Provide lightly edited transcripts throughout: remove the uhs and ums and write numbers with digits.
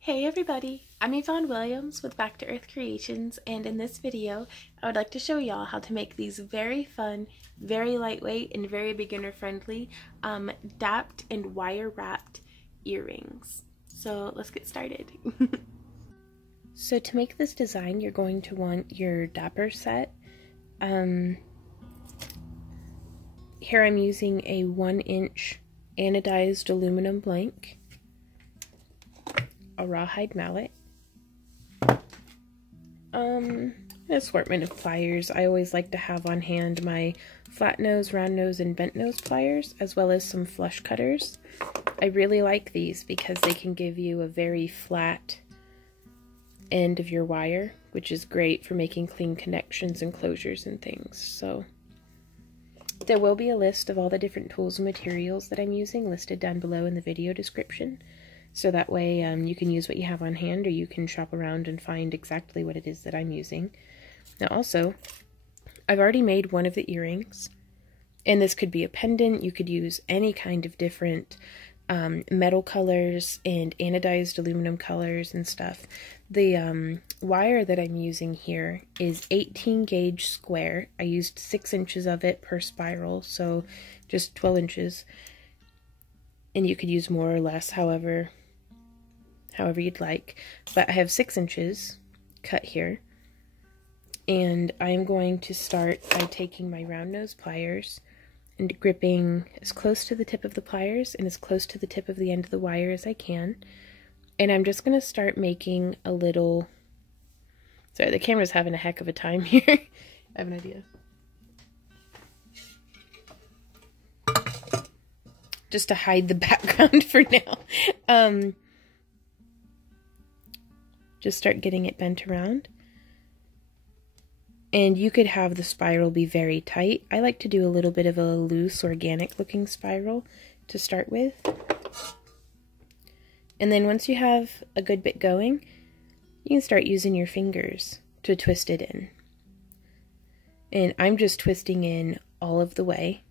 Hey everybody, I'm Yvonne Williams with Back to Earth Creations, and in this video I would like to show y'all how to make these very fun, very lightweight, and very beginner friendly dapped and wire wrapped earrings. So let's get started. So to make this design you're going to want your dapper set. Here I'm using a 1-inch anodized aluminum blank, a rawhide mallet, an assortment of pliers. I always like to have on hand my flat nose, round nose, and bent nose pliers, as well as some flush cutters. I really like these because they can give you a very flat end of your wire, which is great for making clean connections and closures and things. So there will be a list of all the different tools and materials that I'm using listed down below in the video description. So that way you can use what you have on hand, or you can shop around and find exactly what it is that I'm using. Now also, I've already made one of the earrings, and this could be a pendant. You could use any kind of different metal colors and anodized aluminum colors and stuff. The wire that I'm using here is 18 gauge square. I used 6 inches of it per spiral, so just 12 inches. And you could use more or less, however you'd like. But I have 6 inches cut here. And I'm going to start by taking my round nose pliers and gripping as close to the tip of the pliers and as close to the tip of the end of the wire as I can. And I'm just going to start making a little... Sorry, the camera's having a heck of a time here. I have an idea. Just to hide the background for now. Just start getting it bent around. And you could have the spiral be very tight. I like to do a little bit of a loose, organic looking spiral to start with. And then once you have a good bit going, you can start using your fingers to twist it in. And I'm just twisting in all of the way.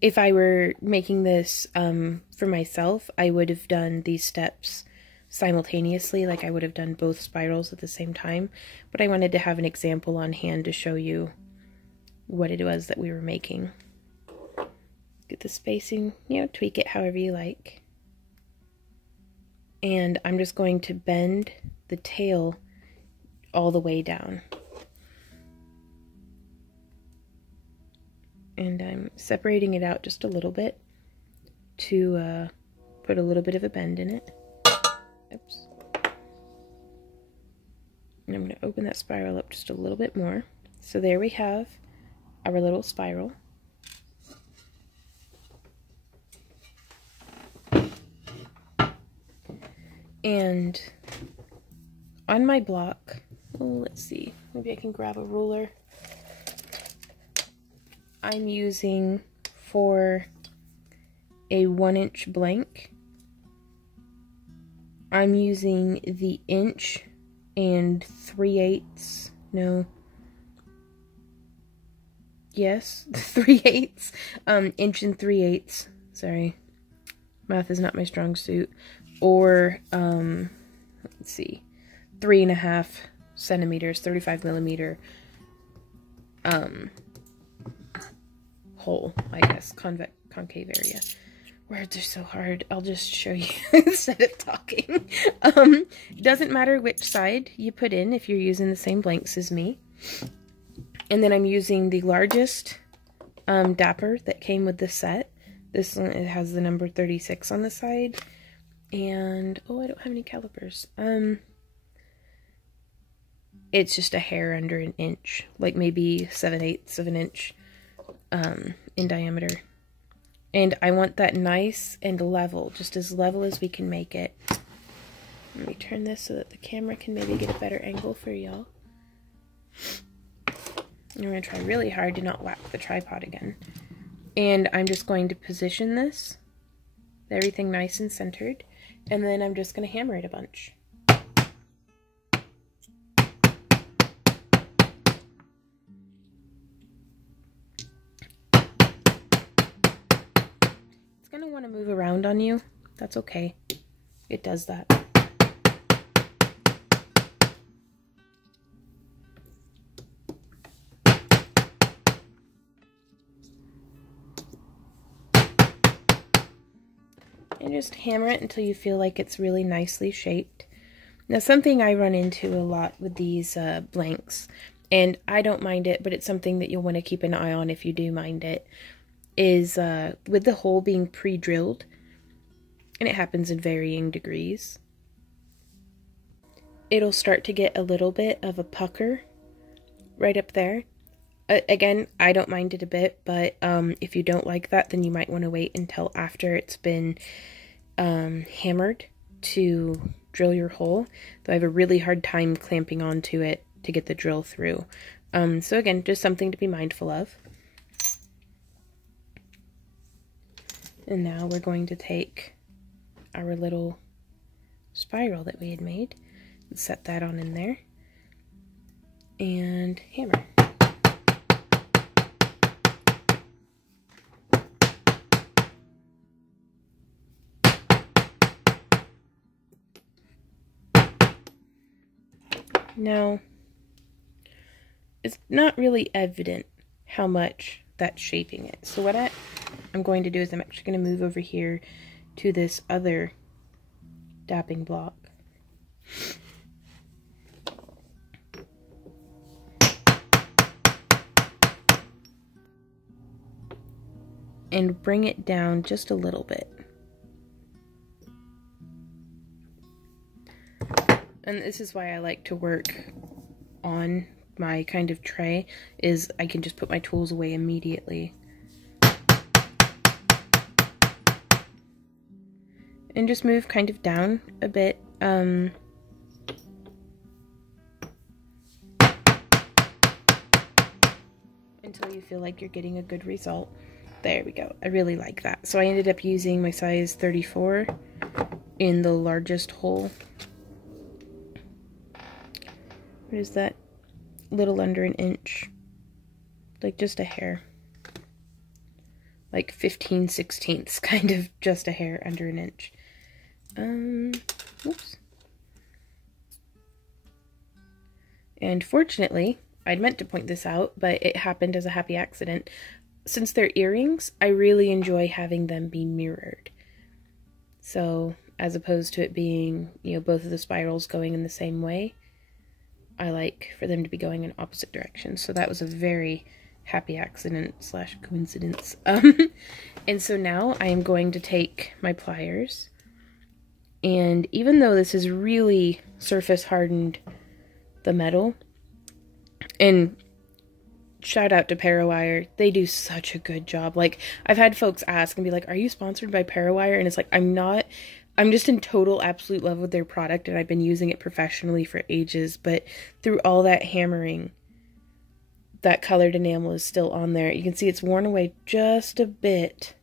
If I were making this for myself, I would have done these steps simultaneously, like I would have done both spirals at the same time, but I wanted to have an example on hand to show you what it was that we were making. Get the spacing, tweak it however you like. And I'm just going to bend the tail all the way down. And I'm separating it out just a little bit to put a little bit of a bend in it. Oops. And I'm going to open that spiral up just a little bit more. So there we have our little spiral. And on my block, let's see, maybe I can grab a ruler. I'm using for a 1-inch blank. I'm using the 1 3/8, no, yes, 3/8, 1 3/8, sorry, math is not my strong suit, or, let's see, 3.5 centimeters, 35 millimeter, hole, I guess, concave area. Words are so hard. I'll just show you instead of talking. Doesn't matter which side you put in if you're using the same blanks as me. And then I'm using the largest dapper that came with the set. This one, it has the number 36 on the side. And, oh, I don't have any calipers. It's just a hair under 1 inch, like maybe 7/8 of an inch in diameter. And I want that nice and level, just as level as we can make it. Let me turn this so that the camera can maybe get a better angle for y'all. I'm going to try really hard to not whack the tripod again. And I'm just going to position this, everything nice and centered, and then I'm just going to hammer it a bunch. It's going to want to move around on you. That's okay. It does that. And just hammer it until you feel like it's really nicely shaped. Now, something I run into a lot with these blanks, and I don't mind it, but it's something that you'll want to keep an eye on if you do mind it, is with the hole being pre-drilled, and it happens in varying degrees, it'll start to get a little bit of a pucker right up there. Again, I don't mind it a bit, but if you don't like that, then you might want to wait until after it's been hammered to drill your hole. Though I have a really hard time clamping onto it to get the drill through. So again, just something to be mindful of. And now we're going to take our little spiral that we had made and set that on in there and hammer. Now, it's not really evident how much that's shaping it. So what I'm going to do is I'm actually going to move over here to this other dapping block. And bring it down just a little bit. And this is why I like to work on my kind of tray, is I can just put my tools away immediately. And just move kind of down a bit. Until you feel like you're getting a good result. There we go. I really like that. So I ended up using my size 34 in the largest hole. What is that? Little under an inch. Like just a hair. Like 15/16, kind of just a hair under an inch. Oops. And fortunately, I'd meant to point this out, but it happened as a happy accident. Since they're earrings, I really enjoy having them be mirrored. So, as opposed to it being, you know, both of the spirals going in the same way, I like for them to be going in opposite directions. So that was a very happy accident / coincidence. And so now I am going to take my pliers, and even though this is really surface hardened the metal, and shout out to Parawire, they do such a good job. Like, I've had folks ask and be like, are you sponsored by Parawire? And it's like, I'm not. I'm just in total absolute love with their product, and I've been using it professionally for ages, but through all that hammering, that colored enamel is still on there. You can see it's worn away just a bit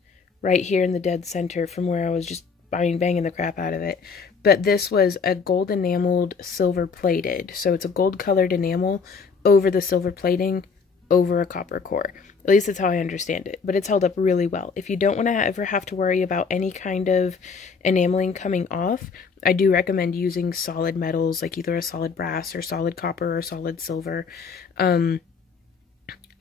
right here in the dead center from where I was just banging the crap out of it. But this was a gold enameled silver plated, so it's a gold colored enamel over the silver plating over a copper core. At least that's how I understand it, but it's held up really well. If you don't want to ever have to worry about any kind of enameling coming off, I do recommend using solid metals, like either a solid brass or solid copper or solid silver. You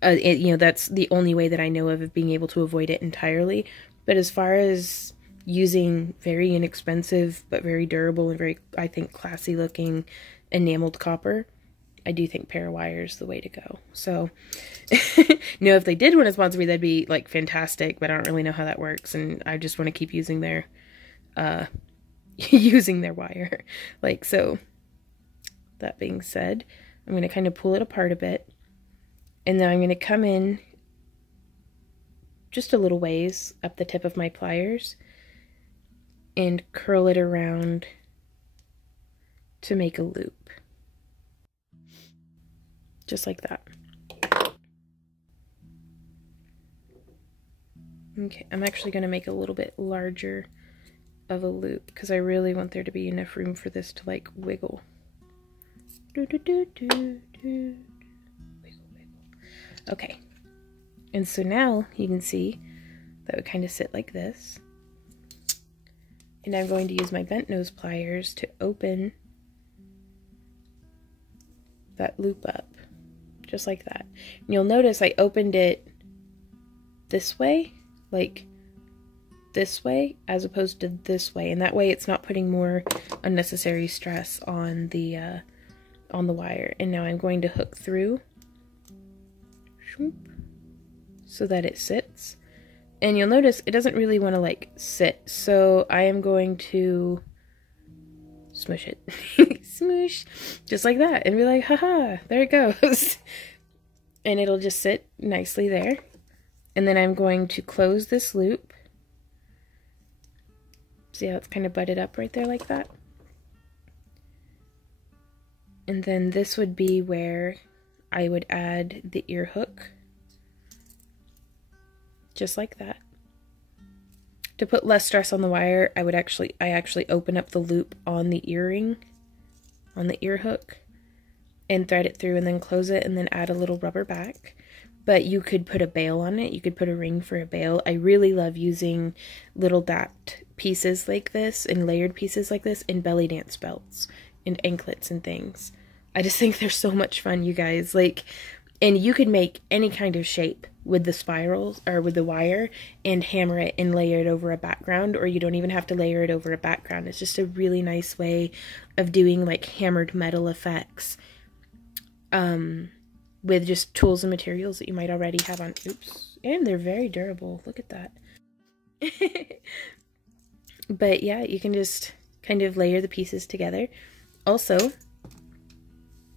know, that's the only way that I know of being able to avoid it entirely. But as far as using very inexpensive but very durable and very, I think, classy looking enameled copper, I do think Parawire is the way to go. So, no, if they did want to sponsor me, that'd be, like, fantastic, but I don't really know how that works, and I just want to keep using their, using their wire. Like, so, that being said, I'm going to kind of pull it apart a bit, and then I'm going to come in just a little ways up the tip of my pliers and curl it around to make a loop. Just like that. Okay, I'm actually going to make a little bit larger of a loop because I really want there to be enough room for this to, like, wiggle. Wiggle, wiggle. Okay. And so now you can see that would kind of sit like this. And I'm going to use my bent nose pliers to open that loop up. Just like that. And you'll notice I opened it this way, like this way as opposed to this way, and that way it's not putting more unnecessary stress on the wire. And now I'm going to hook through so that it sits. And you'll notice it doesn't really want to like sit, so I am going to smoosh it. Smoosh, just like that, and be like, haha, there it goes. And it'll just sit nicely there. And then I'm going to close this loop. See how it's kind of butted up right there like that? And then this would be where I would add the ear hook. Just like that. To put less stress on the wire, I actually open up the loop on the earring, on the ear hook, and thread it through and then close it and then add a little rubber back. But you could put a bail on it. You could put a ring for a bail. I really love using little dapped pieces like this and layered pieces like this in belly dance belts and anklets and things. I just think they're so much fun, you guys. Like, and you could make any kind of shape with the spirals or with the wire and hammer it and layer it over a background, or you don't even have to layer it over a background. It's just a really nice way of doing like hammered metal effects with just tools and materials that you might already have on. Oops. And they're very durable. Look at that. But yeah, you can just kind of layer the pieces together. Also,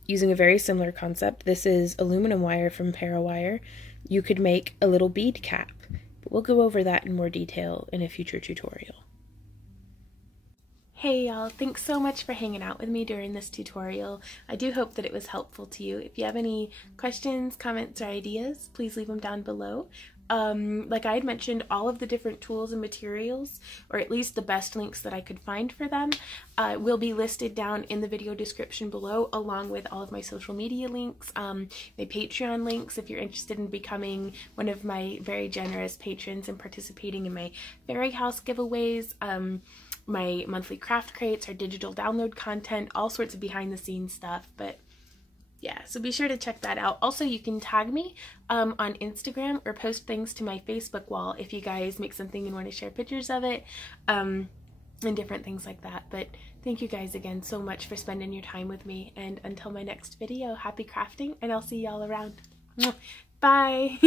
using a very similar concept, this is aluminum wire from Parawire. You could make a little bead cap, but we'll go over that in more detail in a future tutorial. Hey y'all, thanks so much for hanging out with me during this tutorial. I do hope that it was helpful to you. If you have any questions, comments, or ideas, please leave them down below. Like I had mentioned, all of the different tools and materials, or at least the best links that I could find for them, will be listed down in the video description below, along with all of my social media links, my Patreon links if you're interested in becoming one of my very generous patrons and participating in my fairy house giveaways, my monthly craft crates, our digital download content, all sorts of behind the scenes stuff. But yeah, so be sure to check that out. Also, you can tag me on Instagram or post things to my Facebook wall if you guys make something and want to share pictures of it, and different things like that. But thank you guys again so much for spending your time with me, and until my next video, happy crafting, and I'll see y'all around. Bye!